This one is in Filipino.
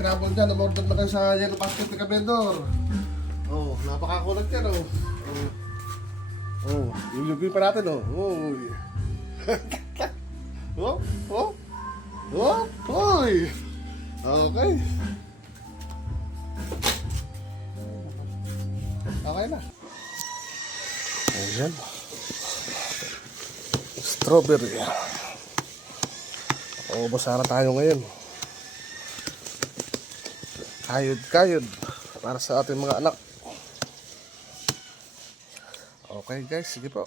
scrabble dyan. Umorder na kayo sa Yellow Basket na vendor. Oh, napakakulat yan, oh. Oh, yung pa natin, oh. Oh. Oy. Okay. Okay na. Ayan. Strawberry. Ubos sana tayo ngayon. Kayod para sa ating mga anak. Okay guys, sige po.